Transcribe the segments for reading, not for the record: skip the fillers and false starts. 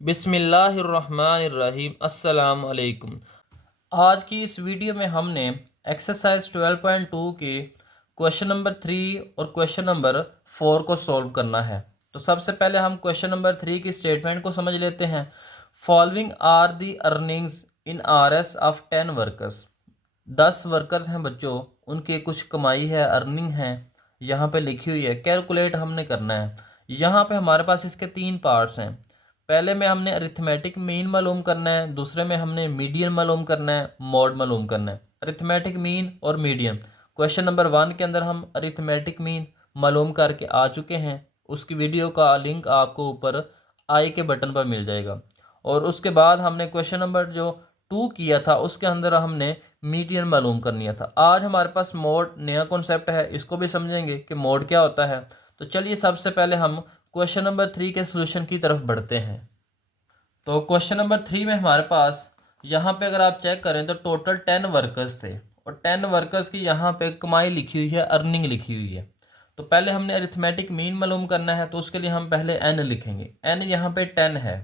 बिस्मिल्लाहिर्रहमानिर्रहीम अस्सलाम वालेकुम। आज की इस वीडियो में हमने एक्सरसाइज 12.2 के क्वेश्चन नंबर 3 और क्वेश्चन नंबर 4 को सॉल्व करना है। तो सबसे पहले हम क्वेश्चन नंबर 3 की स्टेटमेंट को समझ लेते हैं। Following are the earnings in R S of 10 workers. 10 workers हैं बच्चों, उनकी कुछ कमाई है, अर्निंग है, यहाँ पे लिखी हुई है। कैलकुलेट हमने करना है। यहाँ पे हमारे पास इसके 3 पार्ट्स हैं। पहले में हमने अरिथमेटिक मीन मालूम करना है, दूसरे में हमने मीडियन मालूम करना है, मॉड मालूम करना है। अरिथमेटिक मीन और मीडियन क्वेश्चन नंबर 1 के अंदर हम अरिथमेटिक मीन मालूम करके आ चुके हैं। उसकी वीडियो का लिंक आपको ऊपर आई के बटन पर मिल जाएगा। और उसके बाद हमने क्वेश्चन नंबर जो 2 किया था उसके अंदर हमने मीडियन मालूम करनी था। आज हमारे पास मोड नया कॉन्सेप्ट है, इसको भी समझेंगे कि मोड क्या होता है। तो चलिए सबसे पहले हम क्वेश्चन नंबर 3 के सोल्यूशन की तरफ बढ़ते हैं। तो क्वेश्चन नंबर 3 में हमारे पास यहाँ पे अगर आप चेक करें तो टोटल 10 वर्कर्स थे और 10 वर्कर्स की यहाँ पे कमाई लिखी हुई है, अर्निंग लिखी हुई है। तो पहले हमने अरिथमेटिक मीन मालूम करना है, तो उसके लिए हम पहले एन लिखेंगे। एन यहाँ पे 10 है।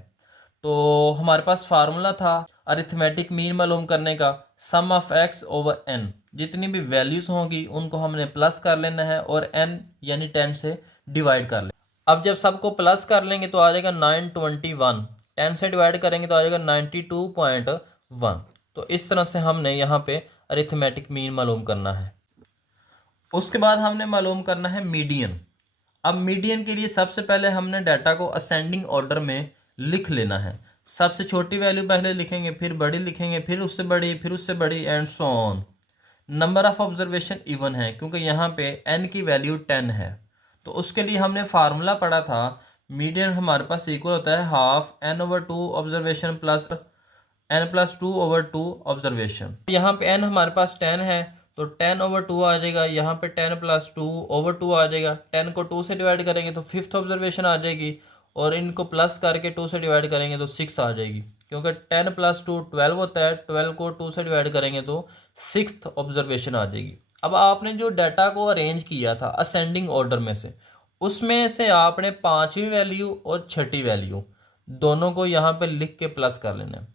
तो हमारे पास फार्मूला था अरिथमेटिक मीन मालूम करने का, सम ऑफ एक्स ओवर एन। जितनी भी वैल्यूज़ होंगी उनको हमने प्लस कर लेना है और एन यानी 10 से डिवाइड कर लेना। अब जब सबको प्लस कर लेंगे तो आ जाएगा 921। 10 से डिवाइड करेंगे तो आ जाएगा 92.1। तो इस तरह से हमने यहाँ पे अरिथमेटिक मीन मालूम करना है। उसके बाद हमने मालूम करना है मीडियन। अब मीडियन के लिए सबसे पहले हमने डाटा को असेंडिंग ऑर्डर में लिख लेना है। सबसे छोटी वैल्यू पहले लिखेंगे, फिर बड़ी लिखेंगे, फिर उससे बड़ी, फिर उससे बड़ी, and so on. Number of observation even है क्योंकि यहाँ पे n की वैल्यू 10 है। तो उसके लिए हमने फार्मूला पढ़ा था, मीडियन हमारे पास इक्वल होता है half n/2 observation plus n+2/2 observation. यहाँ पे n हमारे पास 10 है तो 10/2 आ जाएगा, यहाँ पे 10+2/2 आ जाएगा। 10 को 2 से डिवाइड करेंगे तो फिफ्थ ऑब्जर्वेशन आ जाएगी और इनको प्लस करके 2 से डिवाइड करेंगे तो 6 आ जाएगी, क्योंकि 10+2 12 होता है। 12 को 2 से डिवाइड करेंगे तो सिक्स्थ ऑब्जर्वेशन आ जाएगी। अब आपने जो डाटा को अरेंज किया था असेंडिंग ऑर्डर में से, उसमें से आपने पाँचवीं वैल्यू और छठी वैल्यू दोनों को यहाँ पे लिख के प्लस कर लेना है।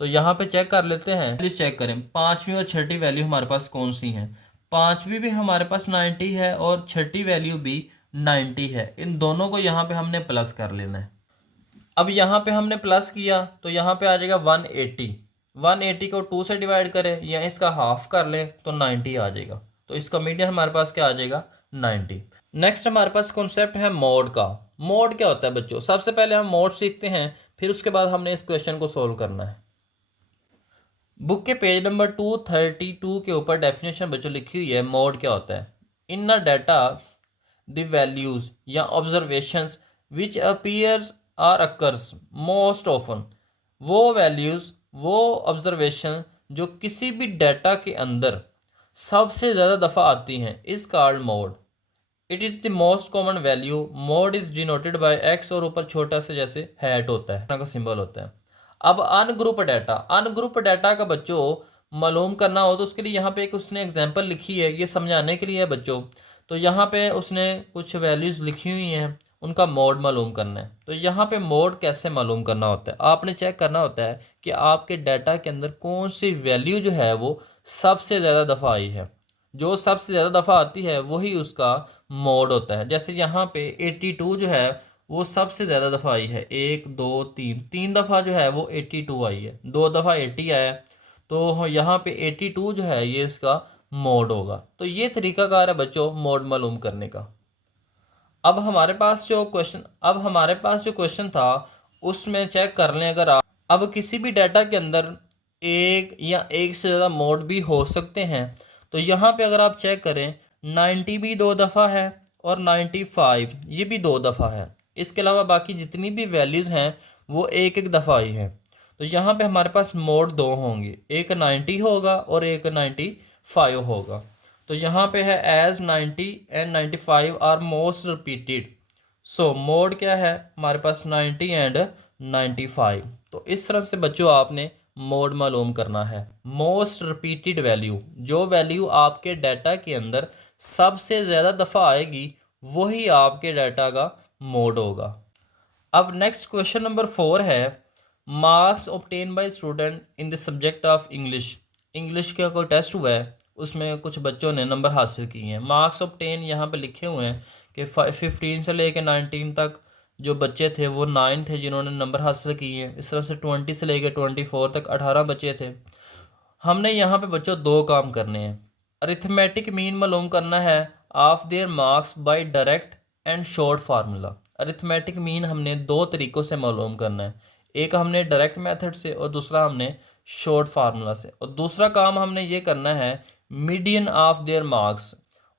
तो यहाँ पे चेक कर लेते हैं, प्लीज चेक करें पाँचवीं और छठी वैल्यू हमारे पास कौन सी हैं। पाँचवीं भी हमारे पास 90 है और छठी वैल्यू भी 90 है। इन दोनों को यहाँ पे हमने प्लस कर लेना है। अब यहाँ पे हमने प्लस किया तो यहाँ पे आ जाएगा 180। 180 को 2 से डिवाइड करें या इसका हाफ कर लें तो 90 आ जाएगा। तो इसका मीडियन हमारे पास क्या आ जाएगा, 90। नेक्स्ट हमारे पास कॉन्सेप्ट है मोड का। मोड क्या होता है बच्चों, सबसे पहले हम मोड सीखते हैं, फिर उसके बाद हमने इस क्वेश्चन को सोल्व करना है। बुक के पेज नंबर 232 के ऊपर डेफिनेशन बच्चों लिखी हुई है। मोड क्या होता है, in a data the values या observations which appears are occurs most often. वो वैल्यूज, वो ऑब्जर्वेशन जो किसी भी डाटा के अंदर सबसे ज़्यादा दफ़ा आती हैं is called mode. It is the most common value. Mode is denoted by x और ऊपर छोटा से जैसे हैट होता है का सिंबल होता है। अब अनग्रुप डाटा, अनग्रुप डाटा का बच्चों मालूम करना हो तो उसके लिए यहाँ पे एक उसने एग्जांपल लिखी है, ये समझाने के लिए है बच्चों। तो यहाँ पे उसने कुछ वैल्यूज़ लिखी हुई हैं, उनका मोड मालूम करना है। तो यहाँ पे मोड कैसे मालूम करना होता है, आपने चेक करना होता है कि आपके डाटा के अंदर कौन सी वैल्यू जो है वो सबसे ज़्यादा दफ़ा आई है। जो सबसे ज़्यादा दफ़ा आती है वही उसका मोड होता है। जैसे यहाँ पे 82 जो है वो सबसे ज़्यादा दफ़ा आई है, 1 2 3, 3 दफ़ा जो है वो 82 आई है, 2 दफ़ा 80 आया है। तो यहाँ पे 82 जो है ये इसका मोड होगा। तो ये तरीकाकार है बच्चों मोड मालूम करने का। अब हमारे पास जो क्वेश्चन था उसमें चेक कर लें, अगर आप अब किसी भी डाटा के अंदर एक या एक से ज़्यादा मोड भी हो सकते हैं। तो यहाँ पे अगर आप चेक करें 90 भी 2 दफ़ा है और 95 ये भी 2 दफ़ा है। इसके अलावा बाकी जितनी भी वैल्यूज़ हैं वो एक एक दफ़ा आई हैं। तो यहाँ पे हमारे पास मोड 2 होंगे, एक 90 होगा और एक 95 होगा। तो यहाँ पे है age 90 and 95 are most repeated. So mode क्या है हमारे पास 90 एंड 95। तो इस तरह से बच्चों आपने मोड मालूम करना है। मोस्ट रिपीटेड वैल्यू, जो वैल्यू आपके डाटा के अंदर सबसे ज़्यादा दफ़ा आएगी वही आपके डाटा का मोड होगा। अब नेक्स्ट क्वेश्चन नंबर 4 है, marks obtain bye student in the subject of English. English का कोई टेस्ट हुआ है, उसमें कुछ बच्चों ने नंबर हासिल किए हैं। मार्क्स ऑब्टेन यहाँ पे लिखे हुए हैं कि 15 से लेकर 19 तक जो बच्चे थे वो 9 थे जिन्होंने नंबर हासिल किए हैं। इस तरह से 20 से लेकर 24 तक 18 बच्चे थे। हमने यहाँ पे बच्चों दो काम करने हैं। अरिथमेटिक मीन मालूम करना है of their marks bye direct and short formula. Arithmetic mean हमने दो तरीक़ों से मालूम करना है, एक हमने डायरेक्ट मेथड से और दूसरा हमने शॉर्ट फार्मूला से। और दूसरा काम हमने ये करना है मीडियन ऑफ देयर मार्क्स,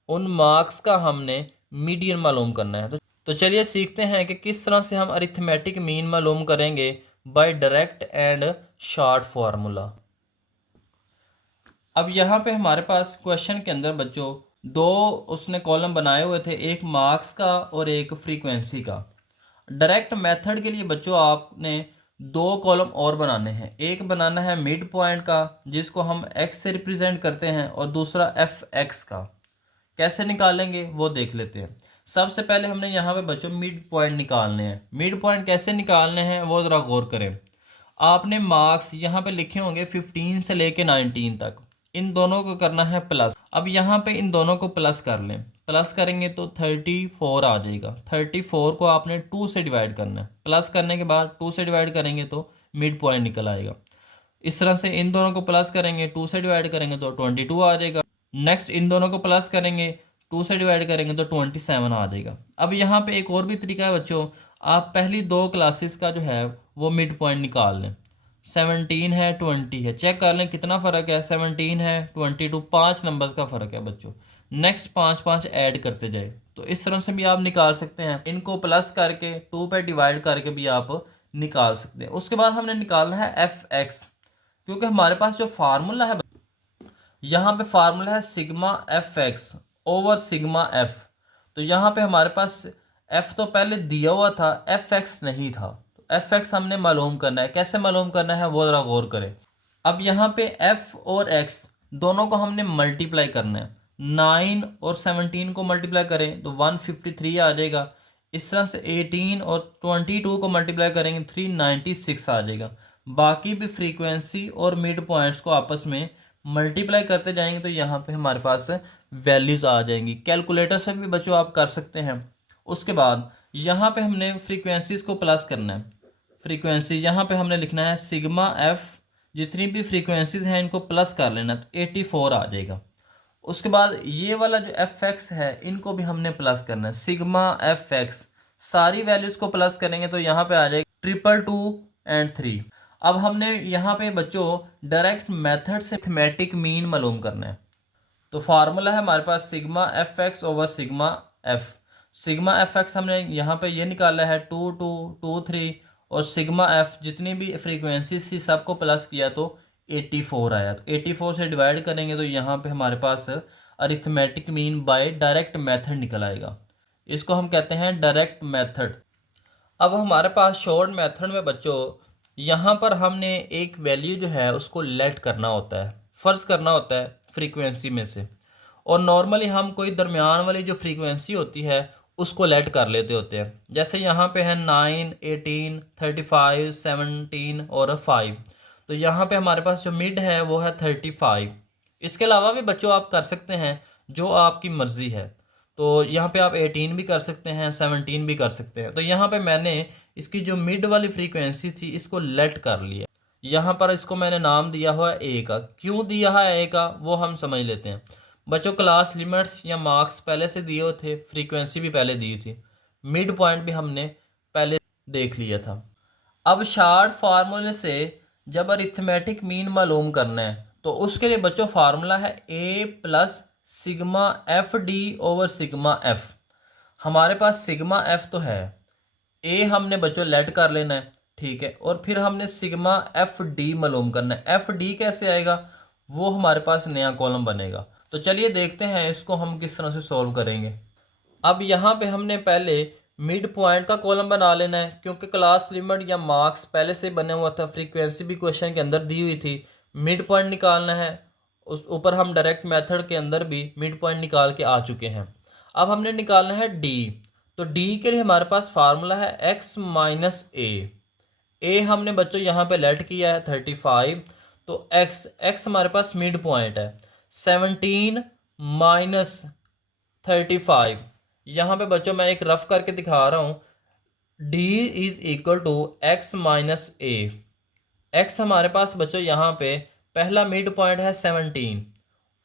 उन मार्क्स का हमने मीडियन मालूम करना है। तो चलिए सीखते हैं कि किस तरह से हम अरिथमेटिक मीन मालूम करेंगे by direct and short formula. अब यहाँ पे हमारे पास क्वेश्चन के अंदर बच्चों दो उसने कॉलम बनाए हुए थे, एक मार्क्स का और एक फ्रीक्वेंसी का। डायरेक्ट मेथड के लिए बच्चों आपने दो कॉलम और बनाने हैं, एक बनाना है मिड पॉइंट का जिसको हम एक्स से रिप्रेजेंट करते हैं और दूसरा एफ एक्स का। कैसे निकालेंगे वो देख लेते हैं। सबसे पहले हमने यहाँ पे बच्चों मिड पॉइंट निकालने हैं। मिड पॉइंट कैसे निकालने हैं वो ज़रा गौर करें। आपने मार्क्स यहाँ पे लिखे होंगे 15 से लेके 19 तक, इन दोनों को करना है प्लस। अब यहाँ पे इन दोनों को प्लस कर लें, प्लस करेंगे तो 34 आ जाएगा। 34 को आपने 2 से डिवाइड करना है, प्लस करने के बाद 2 से डिवाइड करेंगे तो मिड पॉइंट निकल आएगा। इस तरह से इन दोनों को प्लस करेंगे, 2 से डिवाइड करेंगे तो 22 आ जाएगा। नेक्स्ट इन दोनों को प्लस करेंगे, 2 से डिवाइड करेंगे तो 27 आ जाएगा। अब यहाँ पे एक और भी तरीका है बच्चों, आप पहली दो क्लासेस का जो है वो मिड पॉइंट निकाल लें। 17 है 20 है, चेक कर लें कितना फ़र्क है। 17 है 22, 5 नंबर्स का फ़र्क है बच्चों। नेक्स्ट 5 5 ऐड करते जाए तो इस तरह से भी आप निकाल सकते हैं। इनको प्लस करके 2 पे डिवाइड करके भी आप निकाल सकते हैं। उसके बाद हमने निकालना है एफ एक्स, क्योंकि हमारे पास जो फार्मूला है यहाँ पे फार्मूला है sigma F X over sigma F. तो यहाँ पे हमारे पास एफ तो पहले दिया हुआ था, एफ एक्स नहीं था। तो एफ एक्स हमने मालूम करना है, कैसे मालूम करना है वो ज़रा गौर करें। अब यहाँ पे एफ और एक्स दोनों को हमने मल्टीप्लाई करना है। 9 और 17 को मल्टीप्लाई करें तो 153 आ जाएगा। इस तरह से 18 और 22 को मल्टीप्लाई करेंगे 396 आ जाएगा। बाकी भी फ्रीक्वेंसी और मिड पॉइंट्स को आपस में मल्टीप्लाई करते जाएंगे तो यहाँ पे हमारे पास वैल्यूज़ आ जाएंगी। कैलकुलेटर से भी बच्चों आप कर सकते हैं। उसके बाद यहाँ पे हमने फ्रीक्वेंसीज को प्लस करना है। फ्रीक्वेंसी यहाँ पे हमने लिखना है सिग्मा एफ, जितनी भी फ्रीक्वेंसीज हैं इनको प्लस कर लेना तो 84 आ जाएगा। उसके बाद ये वाला जो एफ एक्स है इनको भी हमने प्लस करना है, सिग्मा एफ एक्स। सारी वैल्यूज़ को प्लस करेंगे तो यहाँ पे आ जाएगा 222 एंड 3। अब हमने यहाँ पे बच्चों डायरेक्ट मेथड से अरिथमेटिक मीन मालूम करना है। तो फार्मूला है हमारे पास sigma F X over sigma F. Sigma F X हमने यहाँ पे ये निकाला है 2223 और सिग्मा एफ जितनी भी फ्रीक्वेंसी थी सबको प्लस किया तो 84 आया। तो 84 से डिवाइड करेंगे तो यहाँ पे हमारे पास arithmetic mean by direct method निकल आएगा। इसको हम कहते हैं डायरेक्ट मेथड। अब हमारे पास शॉर्ट मेथड में बच्चों यहाँ पर हमने एक वैल्यू जो है उसको लेट करना होता है, फ़र्ज़ करना होता है फ्रीक्वेंसी में से। और नॉर्मली हम कोई दरमियान वाली जो फ्रीक्वेंसी होती है उसको लेट कर लेते होते हैं। जैसे यहाँ पे है 9, 18, 35, 17 और 5। तो यहाँ पे हमारे पास जो मिड है वो है 35। इसके अलावा भी बच्चों आप कर सकते हैं जो आपकी मर्ज़ी है। तो यहाँ पे आप 18 भी कर सकते हैं, 17 भी कर सकते हैं। तो यहाँ पे मैंने इसकी जो मिड वाली फ्रीक्वेंसी थी इसको लेट कर लिया। यहाँ पर इसको मैंने नाम दिया हुआ है ए का। क्यों दिया है ए का वो हम समझ लेते हैं। बच्चों क्लास लिमिट्स या मार्क्स पहले से दिए हुए थे, फ्रीक्वेंसी भी पहले दी थी, मिड पॉइंट भी हमने पहले देख लिया था। अब शार्ट फार्मूले से जब अरिथमेटिक मीन मालूम करना है तो उसके लिए बच्चों फार्मूला है A plus sigma F D over sigma F. हमारे पास सिग्मा एफ तो है, ए हमने बच्चों लेट कर लेना है, ठीक है। और फिर हमने सिग्मा एफ डी मालूम करना है। एफ डी कैसे आएगा वो हमारे पास नया कॉलम बनेगा। तो चलिए देखते हैं इसको हम किस तरह से सॉल्व करेंगे। अब यहाँ पे हमने पहले मिड पॉइंट का कॉलम बना लेना है, क्योंकि क्लास लिमिट या मार्क्स पहले से बने हुआ था, फ्रीक्वेंसी भी क्वेश्चन के अंदर दी हुई थी। मिड पॉइंट निकालना है, उस ऊपर हम डायरेक्ट मेथड के अंदर भी मिड पॉइंट निकाल के आ चुके हैं। अब हमने निकालना है डी। तो डी के लिए हमारे पास फार्मूला है एक्स माइनस ए। ए हमने बच्चों यहाँ पे लेट किया है 35, तो एक्स हमारे पास मिड पॉइंट है 17 माइनस 35। यहाँ पे बच्चों मैं एक रफ करके दिखा रहा हूँ, D is equal to X minus A. X हमारे पास बच्चों यहाँ पे पहला मिड पॉइंट है 17,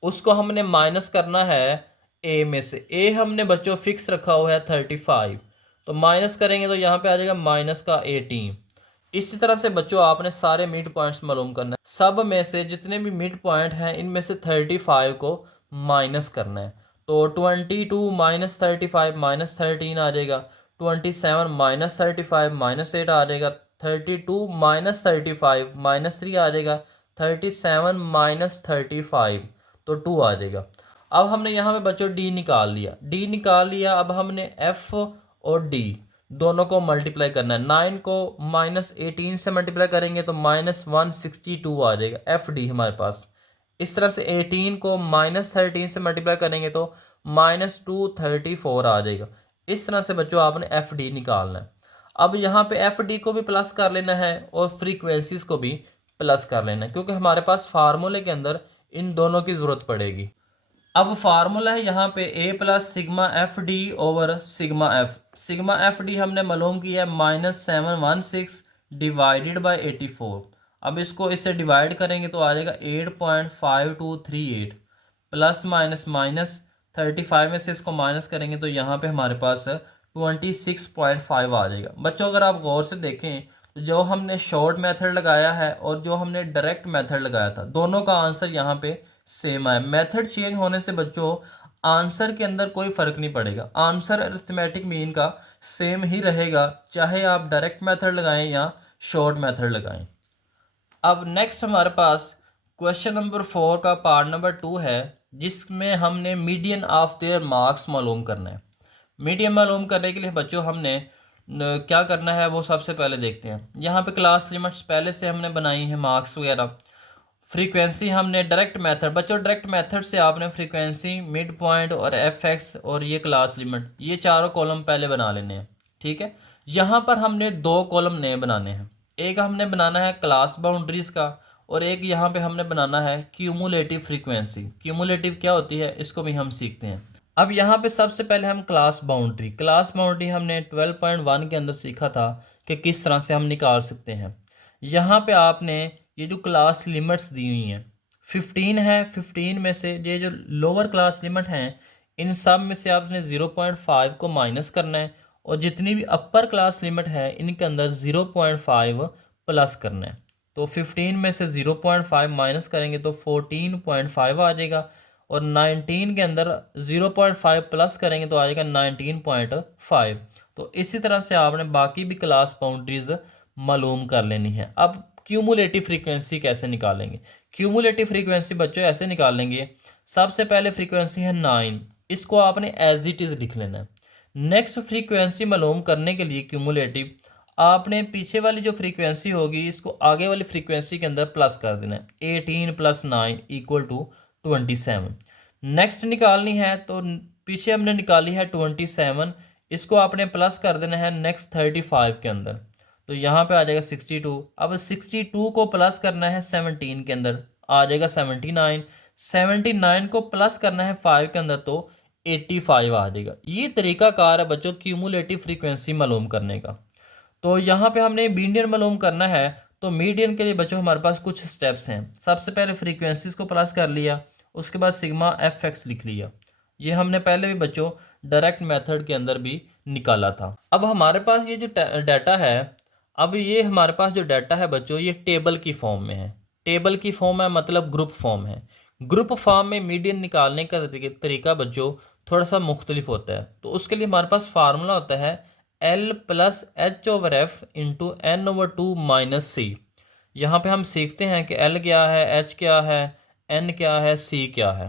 उसको हमने माइनस करना है ए में से। ए हमने बच्चों फिक्स रखा हुआ है 35, तो माइनस करेंगे तो यहाँ पे आ जाएगा माइनस का 18। इसी तरह से बच्चों आपने सारे मिड पॉइंट्स मालूम करना है, सब में से जितने भी मिड पॉइंट हैं इनमें से 35 को माइनस करना है। तो 22 माइनस 35 माइनस 13 आ जाएगा, 27 माइनस 35 माइनस 8 आ जाएगा, 32 माइनस 35 माइनस 3 आ जाएगा, 37 माइनस 35 तो 2 आ जाएगा। अब हमने यहाँ पे बच्चों डी निकाल लिया। अब हमने एफ और डी दोनों को मल्टीप्लाई करना है। 9 को माइनस 18 से मल्टीप्लाई करेंगे तो माइनस 162 आ जाएगा एफ डी हमारे पास। इस तरह से 18 को माइनस 13 से मल्टीप्लाई करेंगे तो माइनस 234 आ जाएगा। इस तरह से बच्चों आपने एफ डी निकालना है। अब यहाँ पे एफ डी को भी प्लस कर लेना है और फ्रीक्वेंसीज को भी प्लस कर लेना है, क्योंकि हमारे पास फार्मूले के अंदर इन दोनों की ज़रूरत पड़ेगी। अब फार्मूला है यहाँ पे A plus sigma F D over sigma F D हमने मालूम किया है -716 डिवाइडेड बाई 84। अब इसको इससे डिवाइड करेंगे तो आ जाएगा 8.5238 प्लस माइनस माइनस 35 में से इसको माइनस करेंगे तो यहाँ पे हमारे पास 26.5 आ जाएगा। बच्चों अगर आप गौर से देखें तो जो हमने शॉर्ट मेथड लगाया है और जो हमने डायरेक्ट मेथड लगाया था, दोनों का आंसर यहाँ पे सेम है। मेथड चेंज होने से बच्चों आंसर के अंदर कोई फ़र्क नहीं पड़ेगा, आंसर अरिथमेटिक मीन का सेम ही रहेगा, चाहे आप डायरेक्ट मेथड लगाएं या शॉर्ट मेथड लगाएं। अब नेक्स्ट हमारे पास क्वेश्चन नंबर 4 का पार्ट नंबर 2 है, जिसमें हमने मीडियन ऑफ देयर मार्क्स मालूम करना है। मीडियन मालूम करने के लिए बच्चों हमने क्या करना है वो सबसे पहले देखते हैं। यहाँ पे क्लास लिमिट्स पहले से हमने बनाई हैं, मार्क्स वगैरह। फ्रीक्वेंसी हमने डायरेक्ट मेथड, बच्चों डायरेक्ट मेथड से आपने फ्रीक्वेंसी, मिड पॉइंट और एफ एक्स और ये क्लास लिमिट, ये चारों कॉलम पहले बना लेने हैं। ठीक है, यहाँ पर हमने दो कॉलम नए बनाने हैं। एक हमने बनाना है क्लास बाउंड्रीज का और एक यहाँ पे हमने बनाना है क्यूमुलेटिव फ्रीक्वेंसी। क्यूमुलेटिव क्या होती है इसको भी हम सीखते हैं। अब यहाँ पे सबसे पहले हम क्लास बाउंड्री हमने 12.1 के अंदर सीखा था कि किस तरह से हम निकाल सकते हैं। यहाँ पे आपने ये जो क्लास लिमिट्स दी हुई हैं 15 है, 15 में से ये जो लोअर क्लास लिमिट हैं इन सब में से आपने 0.5 को माइनस करना है और जितनी भी अपर क्लास लिमिट है इनके अंदर 0.5 प्लस करना है। तो 15 में से 0.5 माइनस करेंगे तो 14.5 आ जाएगा और 19 के अंदर 0.5 प्लस करेंगे तो आ जाएगा 19.5। तो इसी तरह से आपने बाकी भी क्लास बाउंड्रीज मालूम कर लेनी है। अब क्यूमुलेटिव फ्रीक्वेंसी कैसे निकालेंगे? क्यूमुलेटिव फ्रीक्वेंसी बच्चों ऐसे निकालेंगे, सबसे पहले फ्रीक्वेंसी है 9, इसको आपने एज इट इज़ लिख लेना है। नेक्स्ट फ्रीक्वेंसी मालूम करने के लिए क्यूमुलेटिव आपने पीछे वाली जो फ्रीक्वेंसी होगी इसको आगे वाली फ्रीक्वेंसी के अंदर प्लस कर देना है। 18 + 9 = 27। नेक्स्ट निकालनी है तो पीछे हमने निकाली है 27, इसको आपने प्लस कर देना है नेक्स्ट 35 के अंदर, तो यहाँ पे आ जाएगा 62। अब 62 को प्लस करना है 17 के अंदर, आ जाएगा 79। 79 को प्लस करना है 5 के अंदर तो 85 आ जाएगा। ये तरीका कार है बच्चों क्यूमुलेटिव फ्रीक्वेंसी मालूम करने का। तो यहाँ पे हमने मीडियन मालूम करना है, तो मीडियन के लिए बच्चों हमारे पास कुछ स्टेप्स हैं। सबसे पहले फ्रीक्वेंसीज को प्लस कर लिया, उसके बाद सिग्मा एफ एक्स लिख लिया। ये हमने पहले भी बच्चों डायरेक्ट मेथड के अंदर भी निकाला था। अब हमारे पास ये जो डाटा है, अब ये हमारे पास जो डाटा है बच्चों ये टेबल की फॉर्म में है। टेबल की फॉर्म है मतलब ग्रुप फॉर्म है। ग्रुप फॉर्म में मीडियन निकालने का तरीका बच्चों थोड़ा सा मुख्तलिफ होता है। तो उसके लिए हमारे पास फार्मूला होता है L + H/F × N/2 - C। यहाँ पे हम सीखते हैं कि L क्या है, H क्या है, N क्या है, C क्या है।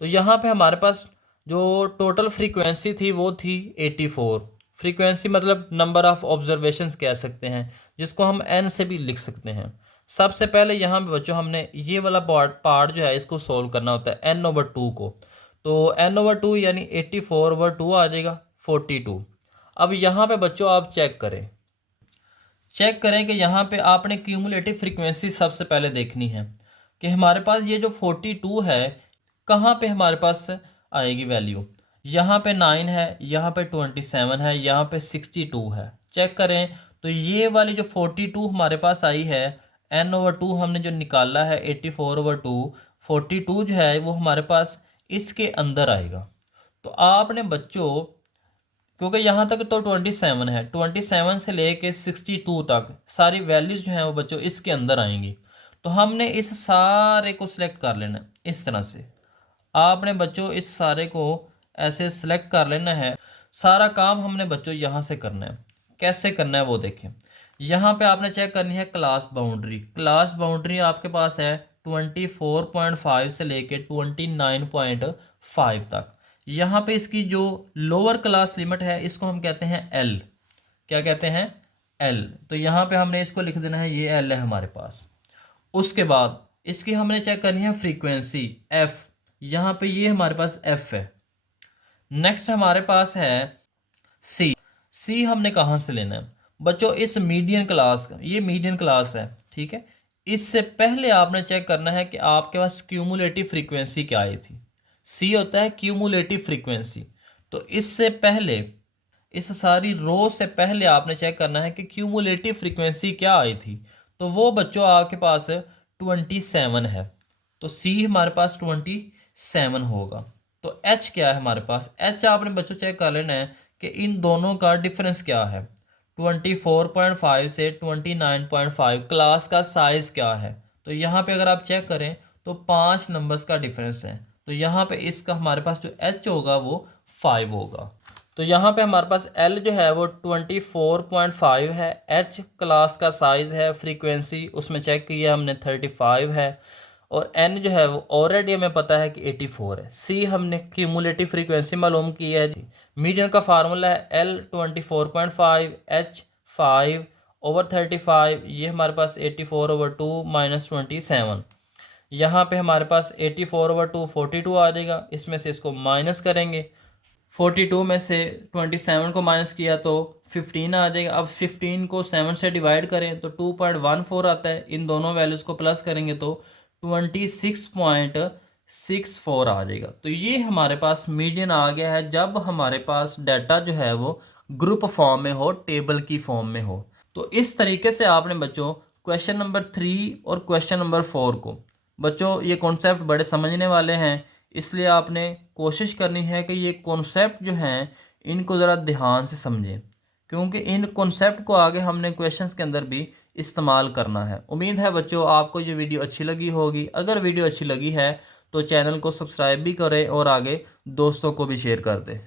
तो यहाँ पे हमारे पास जो टोटल फ्रीक्वेंसी थी वो थी 84। फ्रीक्वेंसी मतलब नंबर ऑफ़ ऑब्जर्वेशंस कह सकते हैं, जिसको हम N से भी लिख सकते हैं। सबसे पहले यहाँ पे बच्चों हमने ये वाला पार्ट जो है इसको सोल्व करना होता है N/2 को। तो N/2 यानी 84/2 आ जाएगा 42। अब यहाँ पे बच्चों आप चेक करें, चेक करें कि यहाँ पे आपने क्यूमुलेटिव फ्रीक्वेंसी सबसे पहले देखनी है कि हमारे पास ये जो 42 है कहाँ पे हमारे पास आएगी वैल्यू। यहाँ पे 9 है, यहाँ पे 27 है, यहाँ पे 62 है। चेक करें तो ये वाली जो 42 हमारे पास आई है, n/2 हमने जो निकाला है 84/2, 42 जो है वो हमारे पास इसके अंदर आएगा। तो आपने बच्चों, क्योंकि यहाँ तक तो 27 है, 27 से लेके 62 तक सारी वैल्यूज जो हैं वो बच्चों इसके अंदर आएंगी। तो हमने इस सारे को सिलेक्ट कर लेना है इस तरह से। आपने बच्चों इस सारे को ऐसे सिलेक्ट कर लेना है। सारा काम हमने बच्चों यहाँ से करना है। कैसे करना है वो देखें। यहाँ पे आपने चेक करनी है क्लास बाउंड्री। क्लास बाउंड्री आपके पास है 24.5 से लेके 29.5 तक। यहाँ पे इसकी जो लोअर क्लास लिमिट है इसको हम कहते हैं एल। क्या कहते हैं? एल। तो यहाँ पे हमने इसको लिख देना है, ये एल है हमारे पास। उसके बाद इसकी हमने चेक करनी है फ्रीक्वेंसी एफ। यहाँ पे ये हमारे पास एफ है। नेक्स्ट हमारे पास है सी। सी हमने कहाँ से लेना है बच्चों? इस मीडियन क्लास का, ये मीडियन क्लास है, ठीक है। इससे पहले आपने चेक करना है कि आपके पास क्यूमुलेटिव फ्रीक्वेंसी क्या आई थी। सी होता है क्यूमुलेटिव फ्रीक्वेंसी। तो इससे पहले, इस सारी रो से पहले आपने चेक करना है कि क्यूमुलेटिव फ्रीक्वेंसी क्या आई थी। तो वो बच्चों आपके पास 27 है। तो सी हमारे पास 27 होगा। तो एच क्या है हमारे पास? एच आपने बच्चों चेक कर लेना है कि इन दोनों का डिफरेंस क्या है। 24.5 से 29.5 क्लास का साइज़ क्या है। तो यहाँ पे अगर आप चेक करें तो 5 नंबर्स का डिफरेंस है। तो यहाँ पे इसका हमारे पास जो एच होगा वो 5 होगा। तो यहाँ पे हमारे पास एल जो है वो 24.5 है, एच क्लास का साइज़ है, फ्रीक्वेंसी उसमें चेक किया हमने 35 है, और एन जो है वो ऑलरेडी हमें पता है कि 84 है। सी हमने क्यूमुलेटिव फ्रीक्वेंसी मालूम की है जी। मीडियन का फार्मूला है एल 24.5, एच 5/35, ये हमारे पास 84/2 माइनस 27। यहाँ पे हमारे पास 84/2 42 आ जाएगा। इसमें से इसको माइनस करेंगे, 42 में से 27 को माइनस किया तो 15 आ जाएगा। अब 15 को 7 से डिवाइड करें तो 2.14 आता है। इन दोनों वैल्यूज़ को प्लस करेंगे तो 26.64 आ जाएगा। तो ये हमारे पास मीडियन आ गया है जब हमारे पास डाटा जो है वो ग्रुप फॉर्म में हो, टेबल की फॉर्म में हो। तो इस तरीके से आपने बच्चों क्वेश्चन नंबर 3 और क्वेश्चन नंबर 4 को, बच्चों ये कॉन्सेप्ट बड़े समझने वाले हैं, इसलिए आपने कोशिश करनी है कि ये कॉन्सेप्ट जो हैं इनको ज़रा ध्यान से समझें, क्योंकि इन कॉन्सेप्ट को आगे हमने क्वेश्चंस के अंदर भी इस्तेमाल करना है। उम्मीद है बच्चों आपको ये वीडियो अच्छी लगी होगी। अगर वीडियो अच्छी लगी है तो चैनल को सब्सक्राइब भी करें और आगे दोस्तों को भी शेयर कर दें।